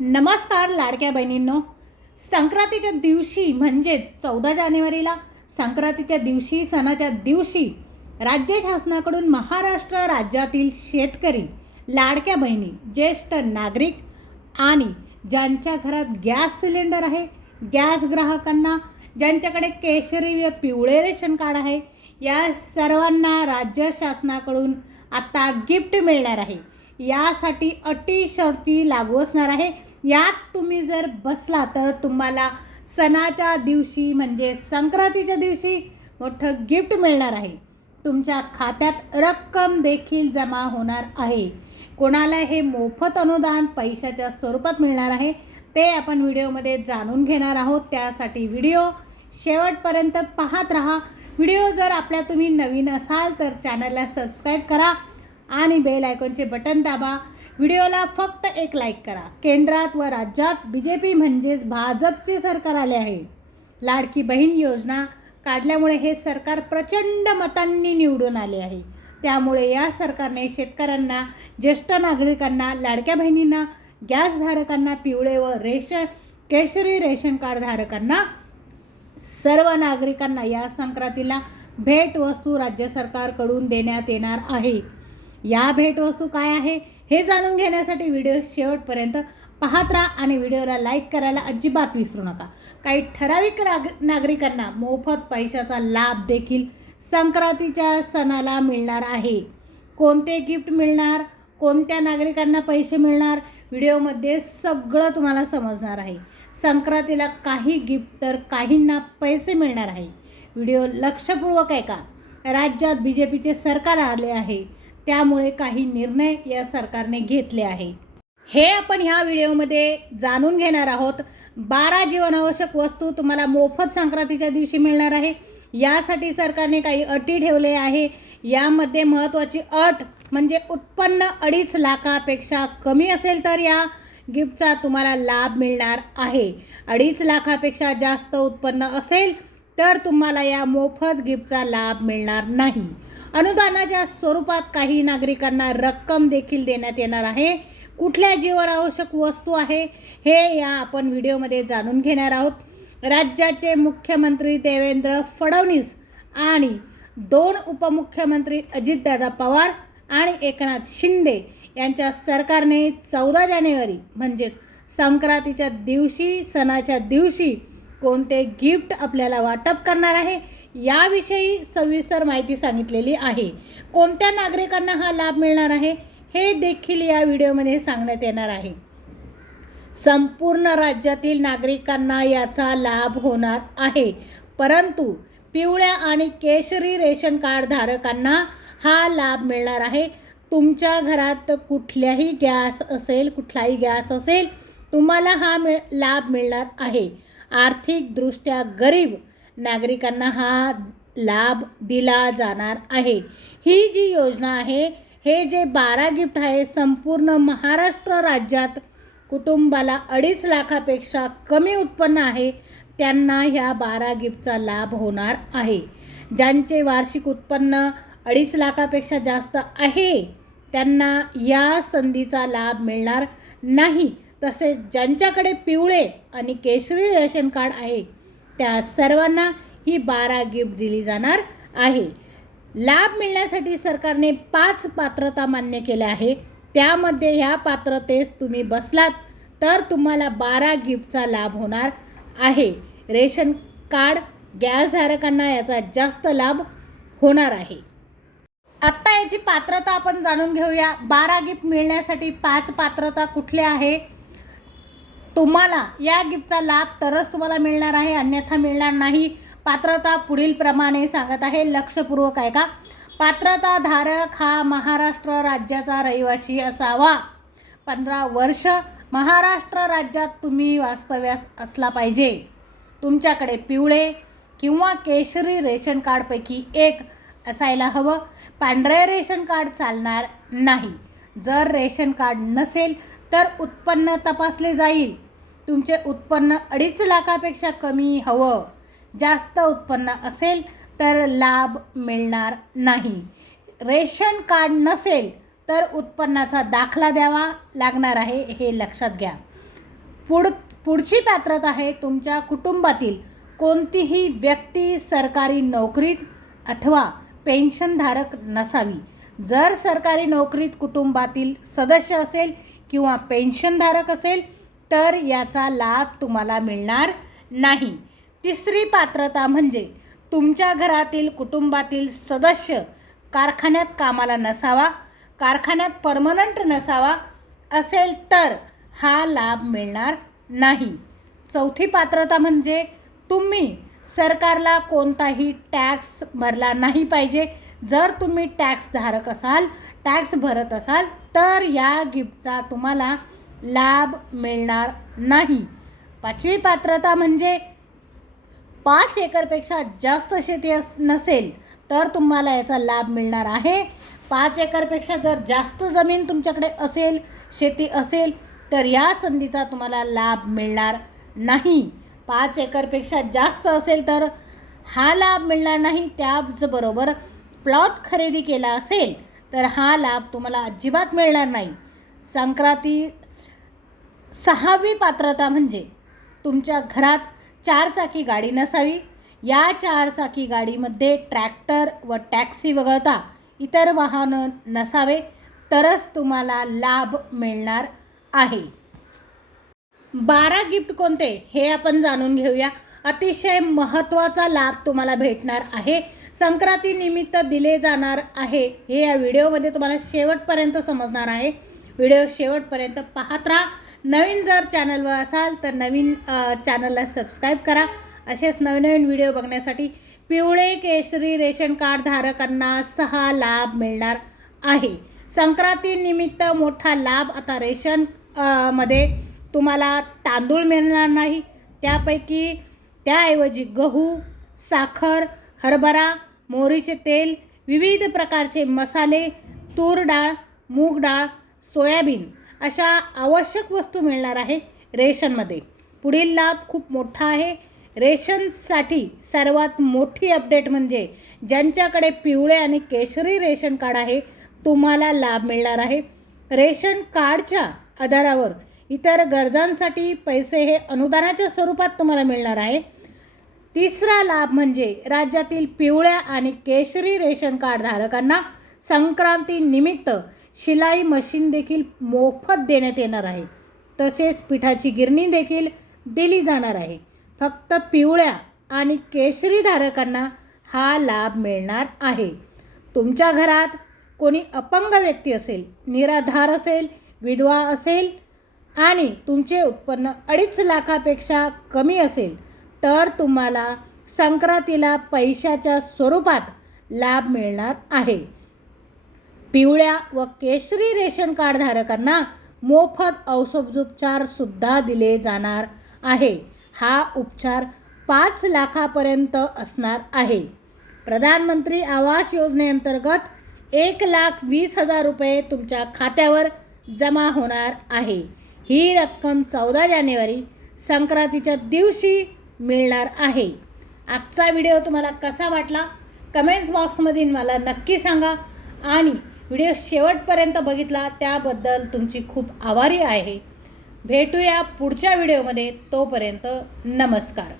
नमस्कार लाडक्या बहिणींनो. संक्रांतीच्या दिवशी म्हणजेच चौदा जानेवारीला संक्रांतीच्या दिवशी सणाच्या दिवशी राज्य शासनाकडून महाराष्ट्र राज्यातील शेतकरी लाडक्या बहिणी ज्येष्ठ नागरिक आणि ज्यांच्या घरात गॅस सिलेंडर आहे गॅस ग्राहकांना ज्यांच्याकडे केशरी व पिवळे रेशन कार्ड आहे या सर्वांना राज्य शासनाकडून आता गिफ्ट मिळणार आहे. यासाठी अटी शर्ती लागू असणार आहे. यात तुम्ही जर बसला तर तुम्हाला सणाच्या दिवशी म्हणजे संक्रांतीच्या दिवशी मोठं गिफ्ट मिळणार आहे. तुमच्या खात्यात रक्कम देखील जमा होणार आहे. कोणाला हे मोफत अनुदान पैशाच्या स्वरूपात मिळणार आहे ते आपण व्हिडिओमध्ये जाणून घेणार आहोत. त्यासाठी व्हिडिओ शेवटपर्यंत पाहत राहा. व्हिडिओ जर आपल्या तुम्ही नवीन असाल तर चॅनलला सबस्क्राईब करा. आणि बेल आयकॉनचे बटन दाबा. व्हिडिओला फक्त एक लाईक करा. केंद्रात व राज्यात बी जे पी म्हणजेच भाजपचे सरकार आले आहे. लाडकी बहीण योजना काढल्यामुळे हे सरकार प्रचंड मतांनी निवडून आले आहे. त्यामुळे या सरकारने शेतकऱ्यांना ज्येष्ठ नागरिकांना लाडक्या बहिणींना गॅसधारकांना पिवळे व रेशन केशरी रेशन कार्डधारकांना सर्व नागरिकांना या संक्रांतीला भेटवस्तू राज्य सरकारकडून देण्यात येणार आहे. या भेटवस्तू काय आहे हे जाणून घेण्यासाठी व्हिडिओ शेवटपर्यंत पाहत राहा आणि व्हिडिओला लाईक करायला अजिबात विसरू नका. काही ठराविक नाग नागरिकांना मोफत पैशाचा लाभ देखील संक्रांतीच्या सणाला मिळणार आहे. कोणते गिफ्ट मिळणार कोणत्या नागरिकांना पैसे मिळणार व्हिडिओमध्ये सगळं तुम्हाला समजणार आहे. संक्रांतीला काही गिफ्ट तर काहींना पैसे मिळणार आहे. व्हिडिओ लक्षपूर्वक आहे का राज्यात बी जे पीचे सरकार आले आहे. त्यामुळे काही निर्णय या सरकारने घेतले आहे. हे आपण ह्या व्हिडिओमध्ये जाणून घेणार आहोत. बारा जीवनावश्यक वस्तू तुम्हाला मोफत संक्रांतीच्या दिवशी मिळणार आहे. यासाठी सरकारने काही अटी ठेवले आहे. यामध्ये महत्त्वाची अट म्हणजे उत्पन्न अडीच लाखापेक्षा कमी असेल तर या गिफ्टचा तुम्हाला लाभ मिळणार आहे. अडीच लाखापेक्षा जास्त उत्पन्न असेल तर तुम्हाला या मोफत गिफ्टचा लाभ मिळणार नाही. अनुदानाच्या स्वरूपात काही नागरिकांना रक्कम देखील देण्यात येणार आहे. कुठल्या जीवनावश्यक वस्तू आहे हे या आपण व्हिडिओमध्ये जाणून घेणार आहोत. राज्याचे मुख्यमंत्री देवेंद्र फडणवीस आणि दोन उपमुख्यमंत्री अजितदादा पवार आणि एकनाथ शिंदे यांच्या सरकारने चौदा जानेवारी म्हणजेच संक्रांतीच्या दिवशी सणाच्या दिवशी कोणते गिफ्ट आपल्याला वाटप करणार आहे याविषयी सविस्तर माहिती सांगितलेली आहे. कोणत्या नागरिकांना हा लाभ मिळणार आहे हे देखील या व्हिडिओमध्ये सांगण्यात येणार आहे. संपूर्ण राज्यातील नागरिकांना याचा लाभ होणार आहे. परंतु पिवळ्या आणि केशरी रेशन कार्ड धारकांना हा लाभ मिळणार आहे. तुमच्या घरात कुठल्याही गॅस असेल कुठलाही गॅस असेल तुम्हाला हा मिळ लाभ मिळणार आहे. आर्थिकदृष्ट्या गरीब नागरिकांना हा लाभ दिला जाणार आहे. ही जी योजना आहे हे जे बारा गिफ्ट आहे संपूर्ण महाराष्ट्र राज्यात कुटुंबाला अडीच लाखापेक्षा कमी उत्पन्न आहे त्यांना ह्या बारा गिफ्टचा लाभ होणार आहे. ज्यांचे वार्षिक उत्पन्न अडीच लाखापेक्षा जास्त आहे त्यांना या संधीचा लाभ मिळणार नाही. तसेच ज्यांच्याकडे पिवळे आणि केशरी रेशन कार्ड आहे त्या सर्वांना ही बारा गिफ्ट दिली जाणार आहे. लाभ मिळण्यासाठी सरकारने पाच पात्रता मान्य केल्या आहे त्यामध्ये ह्या पात्रतेस तुम्ही बसलात तर तुम्हाला बारा गिफ्टचा लाभ होणार आहे. रेशन कार्ड गॅसधारकांना याचा जास्त लाभ होणार आहे. आत्ता याची पात्रता आपण जाणून घेऊया. बारा गिफ्ट मिळण्यासाठी पाच पात्रता कुठल्या आहे तुम्हाला या गिफ्टचा लाभ तरच तुम्हाला मिळणार आहे अन्यथा मिळणार नाही. पात्रता पुढील प्रमाणे सांगत आहे लक्षपूर्वक आहे का पात्रता धारक हा महाराष्ट्र राज्याचा रहिवासी असावा. पंधरा वर्ष महाराष्ट्र राज्यात तुम्ही वास्तव्यात असला पाहिजे. तुमच्याकडे पिवळे किंवा केशरी रेशन कार्डपैकी एक असायला हवं. पांढरे रेशन कार्ड चालणार नाही. जर रेशन कार्ड नसेल तर उत्पन्न तपासले जाईल. तुमचे उत्पन्न अडीच लाखापेक्षा कमी हवं. जास्त उत्पन्न असेल तर लाभ मिळणार नाही. रेशन कार्ड नसेल तर उत्पन्नाचा दाखला द्यावा लागणार आहे हे लक्षात घ्या. पुढ पुढची पात्रता आहे तुमच्या कुटुंबातील कोणतीही व्यक्ती सरकारी नोकरीत अथवा पेन्शनधारक नसावी. जर सरकारी नोकरीत कुटुंबातील सदस्य असेल किंवा पेन्शनधारक असेल तर याचा लाभ तुम्हाला मिळणार नाही. तिसरी पात्रता म्हणजे तुमच्या घरातील कुटुंबातील सदस्य कारखान्यात कामाला नसावा कारखान्यात परमनंट नसावा असेल तर हा लाभ मिळणार नाही. चौथी पात्रता म्हणजे तुम्ही सरकारला कोणताही टॅक्स भरला नाही पाहिजे. जर तुम्ही टॅक्स धारक असाल टॅक्स भरत असाल तर या गिफ्टचा तुम्हाला लाभ मिळणार नाही. पाचवी पात्रता म्हणजे पाच एकरपेक्षा जास्त शेती अस नसेल तर तुम्हाला याचा लाभ मिळणार आहे. पाच एकरपेक्षा जर जास्त जमीन तुमच्याकडे असेल शेती असेल तर या संधीचा तुम्हाला लाभ मिळणार नाही. पाच एकरपेक्षा जास्त असेल तर हा लाभ मिळणार नाही. त्याचबरोबर प्लॉट खरेदी केला असेल तर हा लाभ तुम्हाला अजिबात मिळणार नाही. संक्रांती सहावी पात्रता म्हणजे तुमच्या घरात चारचाकी गाडी नसावी. या चारचाकी गाडीमध्ये ट्रॅक्टर व टॅक्सी वगळता इतर वाहनं नसावे तरच तुम्हाला लाभ मिळणार आहे. बारा गिफ्ट कोणते हे आपण जाणून घेऊया. अतिशय महत्त्वाचा लाभ तुम्हाला भेटणार आहे. संक्रांतीनिमित्त दिले जाणार आहे हे या व्हिडिओमध्ये तुम्हाला शेवटपर्यंत समजणार आहे. व्हिडिओ शेवटपर्यंत पाहत राहा. नवीन जर चॅनलवर असाल तर नवीन चॅनलला सबस्क्राईब करा. असेच नवीन नवीन व्हिडिओ बघण्यासाठी पिवळे केशरी रेशन कार्ड धारकांना सहा लाभ मिळणार आहे. संक्रांतीनिमित्त मोठा लाभ आता रेशनमध्ये तुम्हाला तांदूळ मिळणार नाही. त्यापैकी त्याऐवजी गहू साखर हरभरा मोहरीचे तेल विविध प्रकारचे मसाले तूर डाळ मूग डाळ सोयाबीन अशा आवश्यक वस्तू मिळणार आहे रेशनमध्ये. पुढील लाभ खूप मोठा आहे. रेशनसाठी सर्वात मोठी अपडेट म्हणजे ज्यांच्याकडे पिवळे आणि केशरी रेशन कार्ड आहे तुम्हाला लाभ मिळणार आहे. रेशन कार्डच्या आधारावर इतर गरजांसाठी पैसे हे अनुदानाच्या स्वरूपात तुम्हाला मिळणार आहे. तिसरा लाभ म्हणजे राज्यातील पिवळ्या आणि केशरी रेशन कार्ड धारकांना शिलाई मशीन देखील मोफत देण्यात येणार आहे. तसेच पिठाची गिरणी देखील दिली जाणार आहे. फक्त पिवळ्या आणि केशरी धारकांना हा लाभ मिळणार आहे. तुमच्या घरात कोणी अपंग व्यक्ती असेल निराधार असेल विधवा असेल आणि तुमचे उत्पन्न अडीच लाखापेक्षा कमी असेल तर तुम्हाला संक्रांतीला पैशाच्या स्वरूपात लाभ मिळणार आहे. पिवळ्या व केशरी रेशन कार्ड धारकांना मोफत औषधोपचार सुद्धा दिले जाणार आहे. हा उपचार पाच लाखापर्यंत असणार आहे. प्रधानमंत्री आवास योजनेअंतर्गत एक लाख वीस हजार रुपये तुमच्या खात्यावर जमा होणार आहे. ही रक्कम चौदा जानेवारी संक्रांतीच्या दिवशी मिळणार आहे. आजचा व्हिडिओ तुम्हाला कसा वाटला? कमेंट्स बॉक्समधून मला नक्की सांगा आणि व्हिडिओ शेवटपर्यंत बघितला त्याबद्दल तुमची खूप आभारी आहे. भेटूया पुढच्या व्हिडिओमध्ये. तोपर्यंत नमस्कार.